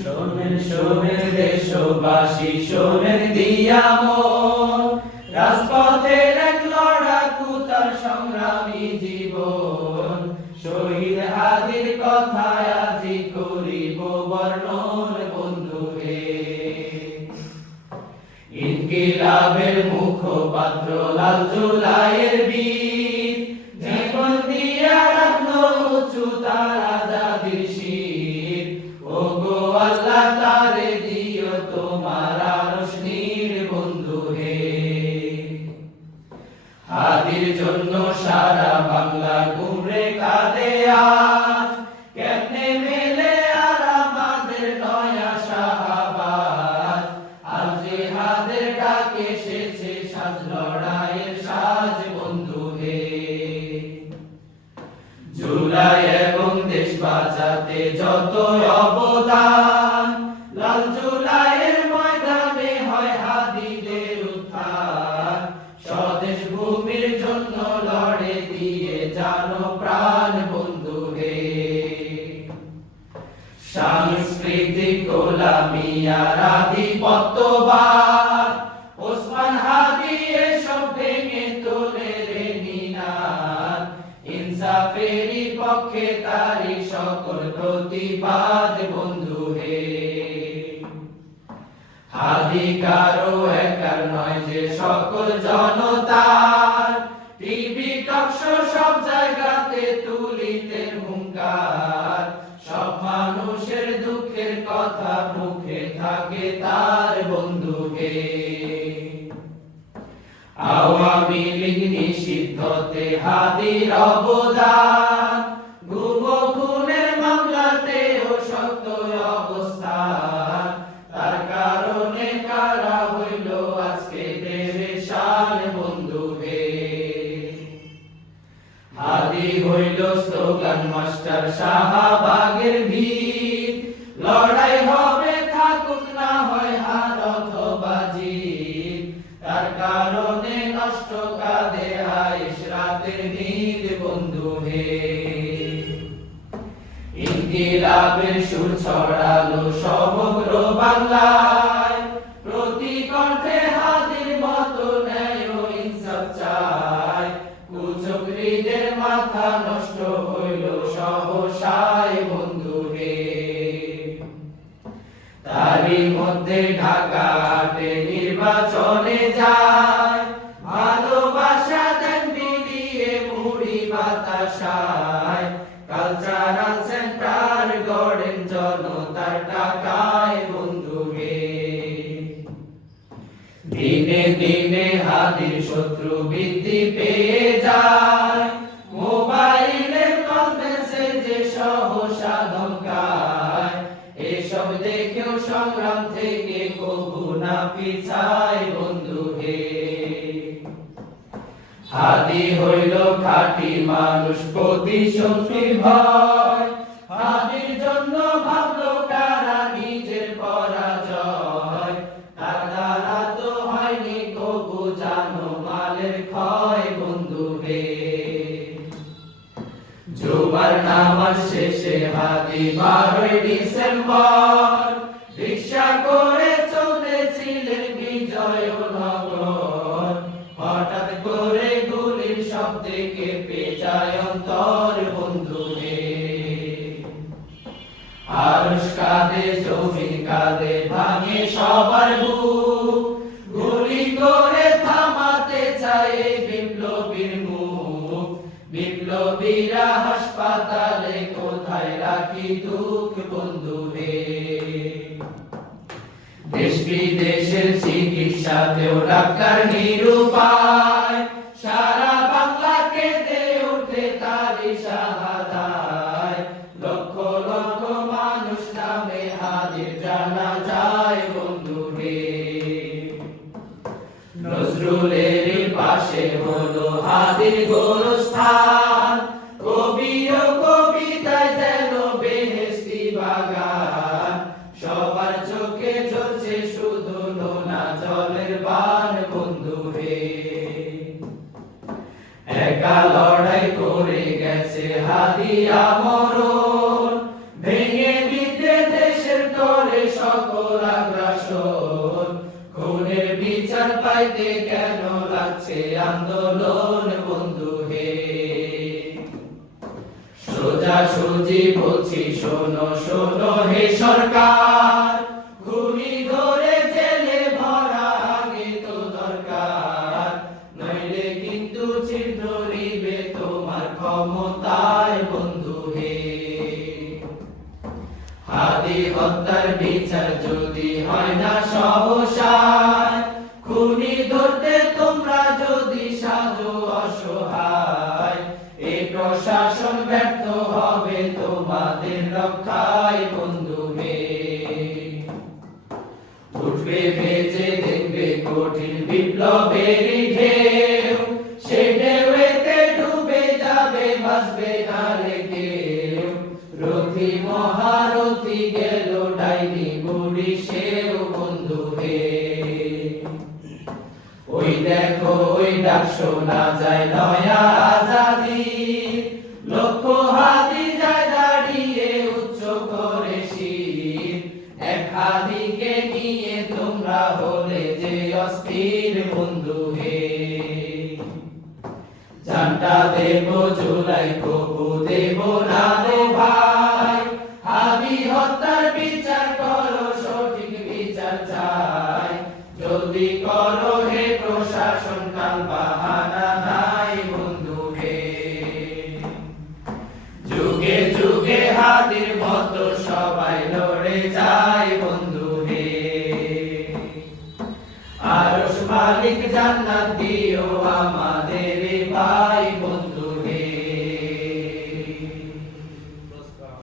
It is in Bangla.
শোনেন শোনেন দেশবাসী, শোনেন দিয়া মন, রাজপথের এক লড়াকু তার সংগ্রামী জীবন। শহীদ হাদির কথায় আজি করিব বর্ণন বন্ধু হে। ইনকিলাবের মুখপাত্র লাল জুলাইয়ের বীর, জীবন দিয়া রাখলো উঁচু তার আজাদির শির। ওগো আল্লাহ তারে দিও তোমার রোশনীর বন্ধু হে। হাদির জন্য সারা বাংলা ঘুরে কাঁদে আজ, কেমনে মেলে আর আমাদের নয়া শাহবাজ। আল জিহাদের ডাক এসেছে, সাজ লড়াইয়ের সাজ বন্ধু হে। জুলাই এবং দেশ বাঁচাতে যত অবদান, লাল জুলাইয়ের ময়দানে হয় হাদিদের উত্থান। স্বদেশ ভূমির জন্য লড়ে দিয়ে জানো প্রাণ বন্ধু হে। সাংস্কৃতিক গোলামি আর আধিপত্যবাদ, ওসমান হাদি এসব ভেঙে তোলে রে নিনাদ। ইনসাফেরই পক্ষে তারি সকল প্রতিবাদ বন্ধু হে। হাদি কারো একার নয় যে সকল জনতার, টিভি টকশো সব জায়গাতে তুলিতে হুঙ্কার। সব মানুষের দুঃখের কথা মুখে থাকে তার বন্ধু হে। আওয়ামী লীগ নিষিদ্ধতে হাদির অবদান, গুম খুনের মামলাতেও শক্ত অবস্থান। তার কারণে কারা হইল আজকে পেরেশান বন্ধু হে। হাদি হইল স্লোগান মাস্টার শাহবাগের ভিত, লড়াই হবে থাকুক না হয় হার অথবা জিত। তার কারণে নষ্ট কাঁদে আয়েশ রাতের নীল বন্ধু হে। ইনকিলাবের সুর ছড়ালো সমগ্র বাংলায়, প্রতি কণ্ঠে হাদির মতো ন্যায় ও ইনসাফ চায়। কুচক্রীদের মাথা নষ্ট হইল সহসায় বন্ধু হে। তারই মধ্যে ঢাকা হাটে নির্বাচনে যায়, ভালোবাসা দেন বিলিয়ে মুড়ি বাতাসায়। কালচারাল সেন্টার গড়েন জনতার টাকায় বন্ধু হে। দিনে দিনে হাদির শত্রু বৃদ্ধি পেয়ে যায়, মোবাইলের মেসেজে সহসা ধমকায়। এসব দেখেও সংগ্রাম থেকে কবু না পিছায় বন্ধু হে। হাদি হইল খাঁটি মানুষ প্রতিশোধী ভয়, হাদির জন্য ভাবলো কারা নিজের পরাজয়। তার দ্বারা তো হয়নি কবু জানো মালের ক্ষয় বন্ধু হে। জুমার নামাজ শেষে হাদি 12 ডিসেম্বর, রিকশা করে চলেছিলেন বিজয়নগর। হঠাৎ করে গুলির শব্দে কেঁপে যায় অন্তর বন্ধু হে। আরশ কাঁদে, জমিন কাঁদে, ভাঙে সবার বুক। গুলি করে থামাতে চায় এই বিপ্লবীর মুখ। বিপ্লবীরা হাসপাতালে কোথায় রাখি দুঃখ বন্ধু হে। দেশ বিদেশের চিকিৎসাতেও ডাক্তার নিরুপায়, সারা বাংলা কেঁদে ওঠে তারি শাহাদায়। লক্ষ লক্ষ মানুষ নামে হাদির জানাজায় বন্ধু হে। নজরুলের পাশে হলো হাদির গোরস্থান, কবি ও কবিতায় যেন বেহেশতি বাগান। সবার চোখে ঝরছে শুধু নোনা জলের বান বন্ধু হে। একা লড়াই করে গেছে হাদি আমরণ, ভেঙে দিতে দেশের করে সকল আগ্রাসন, খুনের বিচার পাইতে কেন লাগছে আন্দোলন বন্ধু হে। সোজা সুজি বলছি শোনো শোনো হে সরকার, খুনি ধরে জেলে ভরা আগে তো দরকার, নইলে কিন্তু চির ধরিবে তোমার ক্ষমতায় বন্ধু হে। হাদি হত্যার বিচার যদি হয় না সহসায়, খুনি ধরতে তোমরা যদি সাজো অসহায়, এই প্রশাসন ব্যর্থ হবে তোমাদের রক্ষায় বন্ধু হে। উঠবে ভেজে দেখবে কঠিন বিপ্লবেরই ঢেউ, সে ঢেউতে ডুবে যাবে বাঁচবে না রে কেউ, রথি মহারথী গেল ডাইনি বুড়ি সেও বন্ধু হে। ওই দেখো ওই ডাক শোনা যায় নয়া আজাদি, লক্ষ হাতি যায় দাঁড়িয়ে উচ্চ করে শির, এক হাদিকে নিয়ে তোমরা হলে যে অস্থির বন্ধু হে। জানটা দেব জুলাই